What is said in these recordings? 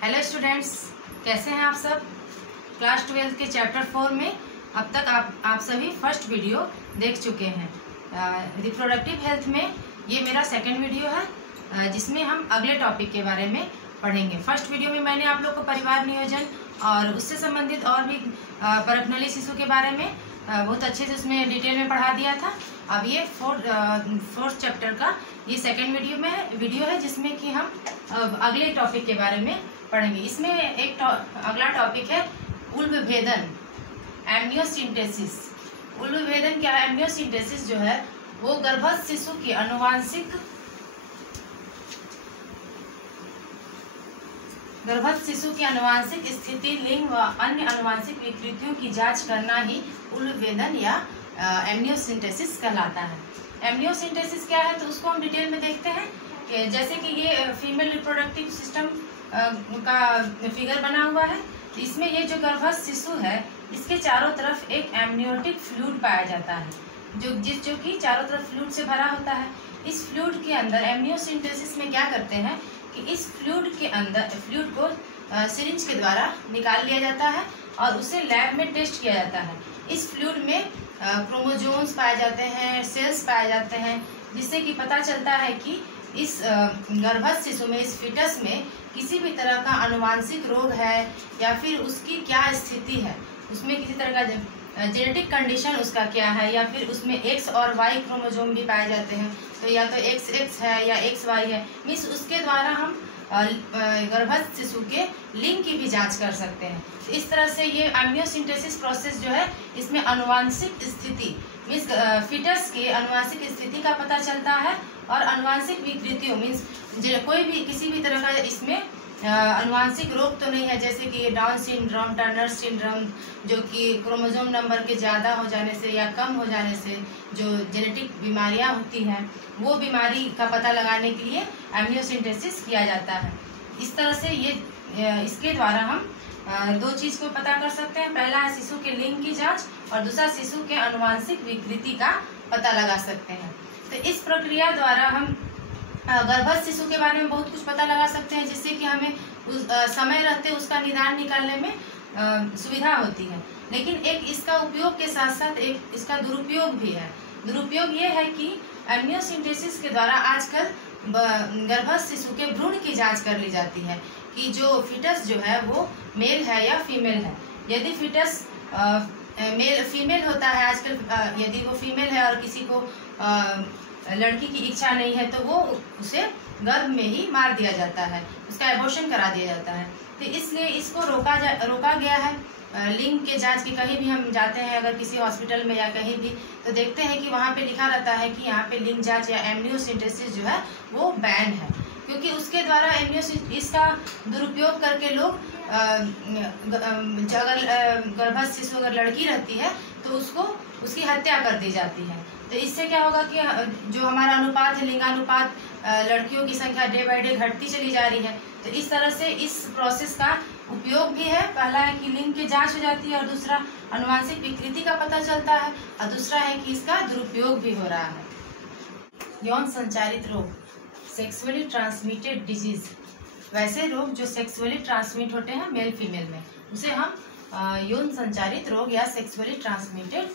Hello students, कैसे हैं आप सब। क्लास 12 के चैप्टर 4 में अब तक आप सभी फर्स्ट वीडियो देख चुके हैं। रिप्रोडक्टिव हेल्थ में ये मेरा सेकंड वीडियो है, जिसमें हम अगले टॉपिक के बारे में पढ़ेंगे। फर्स्ट वीडियो में मैंने आप लोग को परिवार नियोजन और उससे संबंधित और भी परखनली शिशु के बारे में बहुत अच्छे से उसमें डिटेल में पढ़ा दिया था। अब ये फोर्थ चैप्टर का ये सेकंड वीडियो है जिसमें कि हम अगले टॉपिक के बारे में पढ़ेंगे। इसमें एक अगला टॉपिक है उल विभेदन, एमनियोसिंथेसिस। उल विभेदन क्या है? एमनियोसिंथेसिस जो है वो गर्भस्थ शिशु की आनुवांशिक स्थिति, लिंग व अन्य आनुवांशिक विकृतियों की जांच करना ही उल विभेदन या एमनियोसिंथेसिस कहलाता है। एमनियोसिंथेसिस क्या है तो उसको हम डिटेल में देखते हैं कि जैसे कि ये फीमेल रिप्रोडक्टिव सिस्टम का फिगर बना हुआ है। इसमें ये जो गर्भस्थ शिशु है इसके चारों तरफ एक एमनियोटिक फ्लूइड पाया जाता है, जो कि चारों तरफ फ्लूइड से भरा होता है। इस फ्लूइड के अंदर एमनियोसिंथेसिस में क्या करते हैं कि इस फ्लूइड को सिरिंज के द्वारा निकाल लिया जाता है और उसे लैब में टेस्ट किया जाता है। इस फ्लूइड में क्रोमोसोम्स पाए जाते हैं, सेल्स पाए जाते हैं, जिससे कि पता चलता है कि इस गर्भस्थ शिशु में, इस फीटस में किसी भी तरह का आनुवांशिक रोग है या फिर उसकी क्या स्थिति है, उसमें किसी तरह का जेनेटिक कंडीशन उसका क्या है, या फिर उसमें एक्स और वाई क्रोमोसोम भी पाए जाते हैं, तो या तो XX है या XY है। मीन्स उसके द्वारा हम गर्भस्थ शिशु के लिंग की भी जांच कर सकते हैं। तो इस तरह से ये एमनियोसिंथेसिस प्रोसेस जो है इसमें आनुवांशिक स्थिति मीन्स फीटस के आनुवांशिक स्थिति का पता चलता है और आनुवांशिक विकृतियों मीन्स कोई भी किसी भी तरह का इसमें आनुवांशिक रोग तो नहीं है, जैसे कि डाउन सिंड्रोम, टर्नर सिंड्रोम, जो कि क्रोमोसोम नंबर के ज़्यादा हो जाने से या कम हो जाने से जो जेनेटिक बीमारियां होती हैं वो बीमारी का पता लगाने के लिए एमनियोसिंथेसिस किया जाता है। इस तरह से इसके द्वारा हम दो चीज़ को पता कर सकते हैं। पहला है शिशु के लिंग की जांच और दूसरा शिशु के आनुवांशिक विकृति का पता लगा सकते हैं। तो इस प्रक्रिया द्वारा हम गर्भस्थ शिशु के बारे में बहुत कुछ पता लगा सकते हैं, जिससे कि हमें समय रहते उसका निदान निकालने में सुविधा होती है। लेकिन एक इसका उपयोग के साथ साथ एक इसका दुरुपयोग भी है। दुरुपयोग ये है कि एमनियोसिंथेसिस के द्वारा आजकल गर्भस्थ शिशु के भ्रूण की जांच कर ली जाती है कि जो फीटस जो है वो मेल है या फीमेल है। यदि फीटस फीमेल होता है आजकल, यदि वो फीमेल है और किसी को लड़की की इच्छा नहीं है तो वो उसे गर्भ में ही मार दिया जाता है, उसका एबॉर्शन करा दिया जाता है। तो इसलिए इसको रोका गया है। लिंग के जांच की कहीं भी हम जाते हैं अगर किसी हॉस्पिटल में या कहीं भी, तो देखते हैं कि वहाँ पे लिखा रहता है कि यहाँ पे लिंग जांच या एमनियोसिंथेसिस जो है वो बैन है, क्योंकि उसके द्वारा इसका दुरुपयोग करके लोग अगर गर्भस्थ शिशु अगर लड़की रहती है तो उसकी हत्या कर दी जाती है। तो इससे क्या होगा कि जो हमारा अनुपात है, लिंगानुपात, लड़कियों की संख्या डे बाय डे घटती चली जा रही है। तो इस तरह से इस प्रोसेस का उपयोग भी है। पहला है कि लिंग की जांच हो जाती है और दूसरा आनुवांशिक विकृति का पता चलता है और दूसरा है कि इसका दुरुपयोग भी हो रहा है। यौन संचारित रोग, सेक्सुअली ट्रांसमिटेड डिजीज, वैसे रोग जो सेक्सुअली ट्रांसमिट होते हैं मेल फीमेल में, उसे हम यौन संचारित रोग या सेक्सुअली ट्रांसमिटेड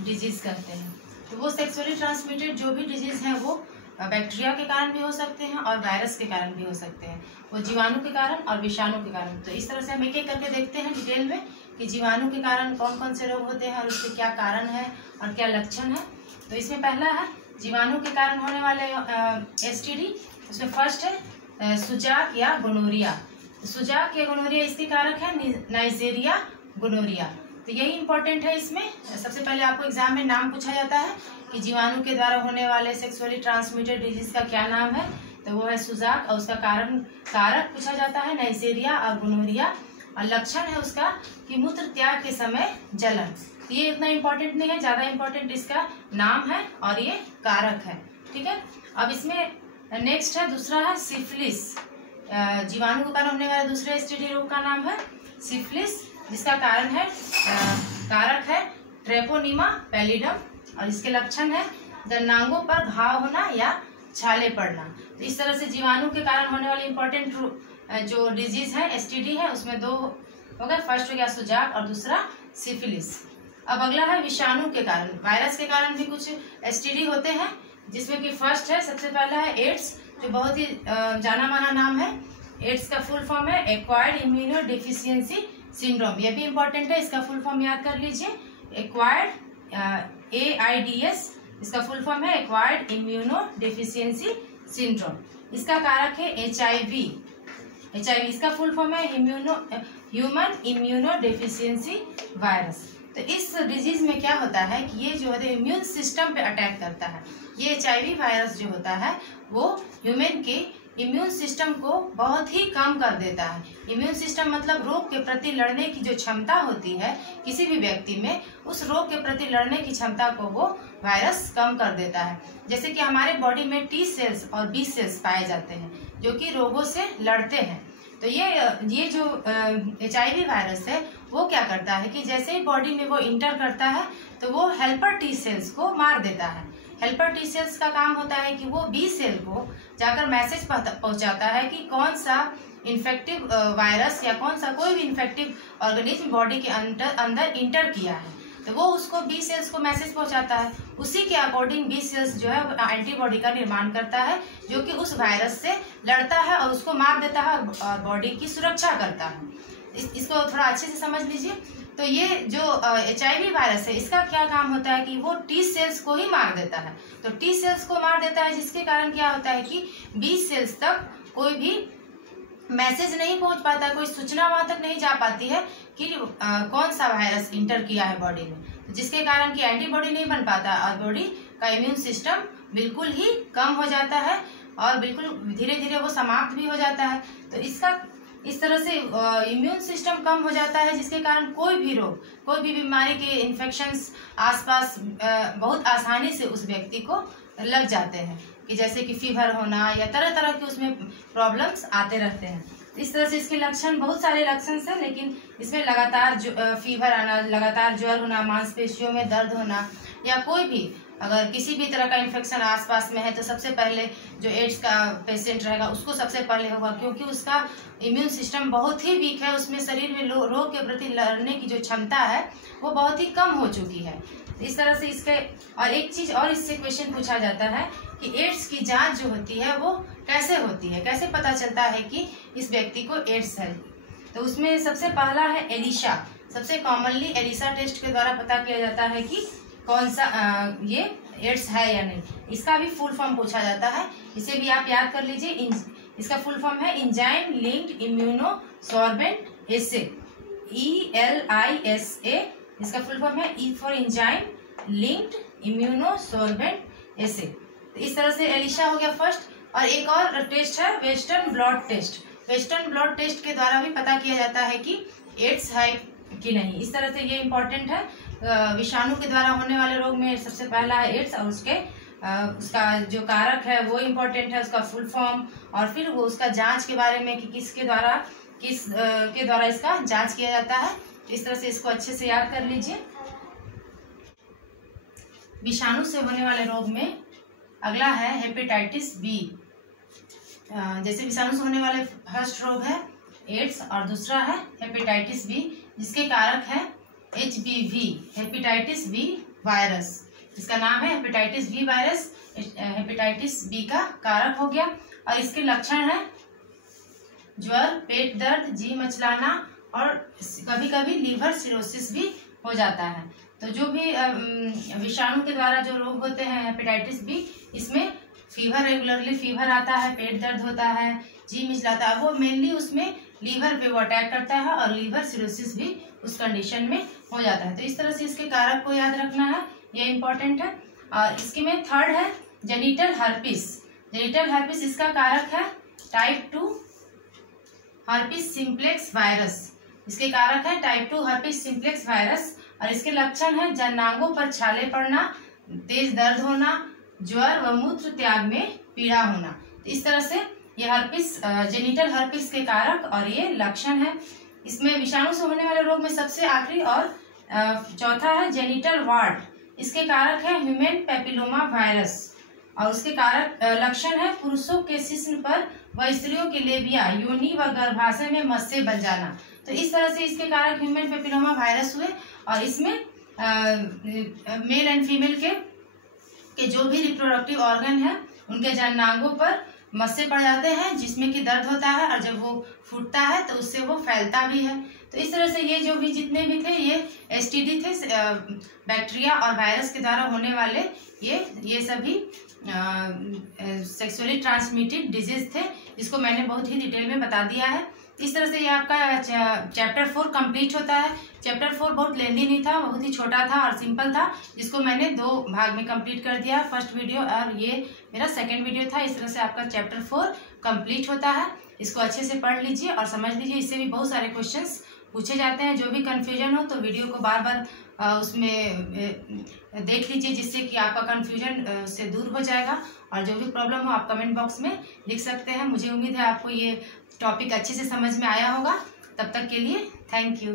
डिजीज कहते हैं। तो वो सेक्सुअली ट्रांसमिटेड जो भी डिजीज हैं वो बैक्टीरिया के कारण भी हो सकते हैं और वायरस के कारण भी हो सकते हैं, वो जीवाणु के कारण और विषाणु के कारण। तो इस तरह से हम एक एक करके देखते हैं डिटेल में कि जीवाणु के कारण कौन कौन से रोग होते हैं और उसके क्या कारण है और क्या लक्षण है। तो इसमें पहला है जीवाणु के कारण होने वाले STD। उसमें फर्स्ट है सुजाक या गोनोरिया। सुजाक या गोनोरिया इसके कारक है नाइजेरिया गोनोरिया। तो यही इंपॉर्टेंट है। इसमें सबसे पहले आपको एग्जाम में नाम पूछा जाता है कि जीवाणु के द्वारा होने वाले सेक्सुअली ट्रांसमिटेड डिजीज का क्या नाम है, तो वो है सुजाक और उसका कारक पूछा जाता है नाइजेरिया और गोनोरिया, और लक्षण है उसका कि मूत्र त्याग के समय जलन। तो ये इतना इम्पोर्टेंट नहीं है, ज़्यादा इम्पोर्टेंट इसका नाम है और ये कारक है। ठीक है। अब इसमें नेक्स्ट है, दूसरा है सिफिलिस। जीवाणु के कारण होने वाले दूसरे STD रोग का नाम है सिफिलिस, जिसका कारक है ट्रेपोनिमा पैलिडम और इसके लक्षण है दंडांगों पर घाव होना या छाले पड़ना। तो इस तरह से जीवाणु के कारण होने वाले इंपॉर्टेंट जो डिजीज है STD है उसमें दो हो गए। फर्स्ट हो गया सुजाक और दूसरा सिफिलिस। अब अगला है विषाणु के कारण। वायरस के कारण भी कुछ STD होते हैं, जिसमें कि फर्स्ट है, सबसे पहला है एड्स, जो बहुत ही जाना माना नाम है। एड्स का फुल फॉर्म है एक्वायर्ड इम्यूनो डेफिशिएंसी सिंड्रोम। यह भी इंपॉर्टेंट है, इसका फुल फॉर्म याद कर लीजिए। एक्वायर्ड AIDS, इसका फुल फॉर्म है एक्वायर्ड इम्यूनो डेफिशिएंसी सिंड्रोम। इसका कारक है HIV। इसका फुल फॉर्म है ह्यूमन इम्यूनो डेफिशिएंसी वायरस। तो इस डिजीज में क्या होता है कि ये जो है इम्यून सिस्टम पे अटैक करता है। ये HIV वायरस जो होता है वो ह्यूमन के इम्यून सिस्टम को बहुत ही कम कर देता है। इम्यून सिस्टम मतलब रोग के प्रति लड़ने की जो क्षमता होती है किसी भी व्यक्ति में, उस रोग के प्रति लड़ने की क्षमता को वो वायरस कम कर देता है। जैसे कि हमारे बॉडी में T सेल्स और B सेल्स पाए जाते हैं जो कि रोगों से लड़ते हैं। तो ये जो HIV वायरस है वो क्या करता है कि जैसे ही बॉडी में वो इंटर करता है तो वो हेल्पर T सेल्स को मार देता है। हेल्पर T सेल्स का काम होता है कि वो B सेल को जाकर मैसेज पहुंचाता है कि कौन सा इन्फेक्टिव वायरस या कौन सा कोई भी इन्फेक्टिव ऑर्गेनिज्म बॉडी के अंदर इंटर किया है, तो वो उसको B सेल्स को मैसेज पहुंचाता है। उसी के अकॉर्डिंग B सेल्स जो है एंटीबॉडी का निर्माण करता है, जो कि उस वायरस से लड़ता है और उसको मार देता है और बॉडी की सुरक्षा करता है। इसको थोड़ा अच्छे से समझ लीजिए। तो ये जो HIV वायरस है इसका क्या काम होता है कि वो T सेल्स को ही मार देता है। तो T सेल्स को मार देता है, जिसके कारण क्या होता है कि B सेल्स तक कोई भी मैसेज नहीं पहुंच पाता, कोई सूचना वहां तक नहीं जा पाती है कि कौन सा वायरस इंटर किया है बॉडी में, जिसके कारण कि एंटीबॉडी नहीं बन पाता और बॉडी का इम्यून सिस्टम बिल्कुल ही कम हो जाता है और बिल्कुल धीरे धीरे वो समाप्त भी हो जाता है। तो इसका इस तरह से इम्यून सिस्टम कम हो जाता है, जिसके कारण कोई भी रोग, कोई भी बीमारी के इन्फेक्शंस आसपास बहुत आसानी से उस व्यक्ति को लग जाते हैं, कि जैसे कि फीवर होना या तरह तरह के उसमें प्रॉब्लम्स आते रहते हैं। इस तरह से इसके लक्षण, बहुत सारे लक्षण हैं, लेकिन इसमें लगातार फीवर आना, लगातार ज्वर होना, मांसपेशियों में दर्द होना, या कोई भी अगर किसी भी तरह का इन्फेक्शन आसपास में है तो सबसे पहले जो एड्स का पेशेंट रहेगा उसको सबसे पहले होगा, क्योंकि उसका इम्यून सिस्टम बहुत ही वीक है, उसमें शरीर में रोग के प्रति लड़ने की जो क्षमता है वो बहुत ही कम हो चुकी है। इस तरह से इसके और एक चीज और इससे क्वेश्चन पूछा जाता है कि एड्स की जांच जो होती है वो कैसे होती है, कैसे पता चलता है कि इस व्यक्ति को एड्स है। तो उसमें सबसे पहला है एलिशा। सबसे कॉमनली एलिशा टेस्ट के द्वारा पता किया जाता है कि कौन सा ये एड्स है या नहीं। इसका भी फुल फॉर्म पूछा जाता है, इसे भी आप याद कर लीजिए। इसका फुल फॉर्म है enzyme linked immunosorbent assay, ELISA। इसका फुल फॉर्म है E for enzyme linked immunosorbent assay. तो इस तरह से एलिशा हो गया फर्स्ट। और एक और टेस्ट है western blood test. Western blood test के द्वारा भी पता किया जाता है कि एड्स है कि नहीं। इस तरह से ये इम्पोर्टेंट है। विषाणु के द्वारा होने वाले रोग में सबसे पहला है एड्स, और उसका जो कारक है वो इम्पोर्टेंट है, उसका फुल फॉर्म, और फिर वो उसका जांच के बारे में कि किस के द्वारा इसका जांच किया जाता है। इस तरह से इसको अच्छे से याद कर लीजिए। विषाणु से होने वाले रोग में अगला है हेपेटाइटिस बी। जैसे विषाणु से होने वाले फर्स्ट रोग है एड्स और दूसरा है हेपेटाइटिस बी, जिसके कारक है HBV, हेपेटाइटिस बी वायरस। इसका नाम है hepatitis B virus. Hepatitis B का कारक हो गया। और इसके लक्षण है ज्वर, पेट दर्द, जी मचलाना और कभी कभी लीवर सिरोसिस भी हो जाता है। तो जो भी विषाणु के द्वारा जो रोग होते हैं हेपेटाइटिस बी, इसमें फीवर, रेगुलरली फीवर आता है, पेट दर्द होता है, जी मिचलाता है। वो मेनली उसमें लीवर पे वो अटैक करता है और लीवर सिरोसिस भी उस कंडीशन में हो जाता है। तो इस तरह से इसके कारक को याद रखना है, ये इम्पोर्टेंट है। और इसके में थर्ड है जेनिटल हर्पिस। जेनिटल हर्पिस इसका कारक है टाइप 2 हर्पिस सिम्प्लेक्स वायरस। इसके कारक है टाइप 2 हर्पिस सिम्प्लेक्स वायरस। और इसके लक्षण है जननांगों पर छाले पड़ना, तेज दर्द होना, ज्वर व मूत्र त्याग में पीड़ा होना। तो इस तरह से ये हर्पिस, जेनिटल हर्पिस के कारक और ये लक्षण है। इसमें विषाणु से होने वाले रोग में सबसे आखिरी और चौथा है जेनिटल वार्ड। इसके कारक है ह्यूमन पैपिलोमा वायरस। और उसके कारक लक्षण है पुरुषों के शिश्न पर व स्त्रियों के लेबिया, योनि व गर्भाशय में मस्से बन जाना। तो इस तरह से इसके कारक ह्यूमन पेपिलोमा वायरस हुए और इसमें मेल एंड फीमेल के जो भी रिप्रोडक्टिव ऑर्गन है उनके जननांगों पर मस्से पड़ जाते हैं, जिसमें कि दर्द होता है और जब वो फूटता है तो उससे वो फैलता भी है। तो इस तरह से ये जो भी जितने भी थे ये एसटीडी थे, बैक्टीरिया और वायरस के द्वारा होने वाले ये सभी सेक्सुअली ट्रांसमिटेड डिजीज थे, जिसको मैंने बहुत ही डिटेल में बता दिया है। इस तरह से ये आपका चैप्टर 4 कंप्लीट होता है। चैप्टर 4 बहुत लेंदी नहीं था, बहुत ही छोटा था और सिंपल था, जिसको मैंने 2 भाग में कंप्लीट कर दिया, फर्स्ट वीडियो और ये मेरा सेकंड वीडियो था। इस तरह से आपका चैप्टर 4 कंप्लीट होता है। इसको अच्छे से पढ़ लीजिए और समझ लीजिए, इससे भी बहुत सारे क्वेश्चंस पूछे जाते हैं। जो भी कन्फ्यूजन हो तो वीडियो को बार बार उसमें देख लीजिए, जिससे कि आपका कन्फ्यूजन से दूर हो जाएगा। और जो भी प्रॉब्लम हो आप कमेंट बॉक्स में लिख सकते हैं। मुझे उम्मीद है आपको ये टॉपिक अच्छे से समझ में आया होगा। तब तक के लिए थैंक यू।